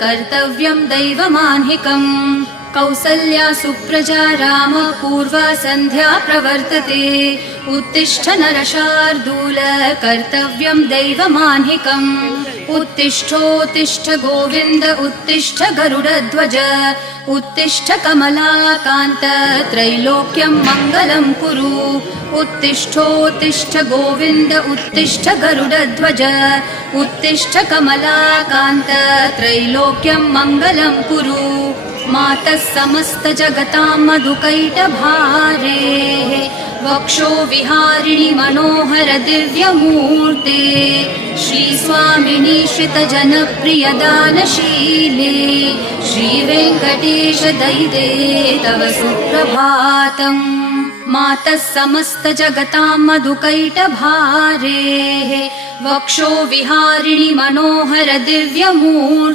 कर्तव्यं दैवमान्हिकम् कौसल्या सुप्रजा राम पूर्वा सन्ध्या प्रवर्तते उत्तिष्ठ नरशार्दूल कर्तव्यं दैवमान्हिकम् उत्तिष्ठोत्तिष्ठ गोविन्द उत्तिष्ठ गरुडध्वज उत्तिष्ठ कमलाकान्त त्रैलोक्यं मङ्गलं कुरु उत्तिष्ठोत्तिष्ठ गोविन्द उत्तिष्ठ गरुडध्वज उत्तिष्ठ कमलाकान्त त्रैलोक्यं मङ्गलं कुरु मातः समस्त जगतां मधुकैटभारे वक्षो विहारिणि मनोहर दिव्यमूर्ते श्रीस्वामिनि श्रितजनप्रिय दानशीले श्रीवेङ्कटेश दयिते तव सुप्रभातम् मातः समस्त जगतां मधुकैटभारे वक्षो विहारिणि मनोहर दिव्यमूर्ते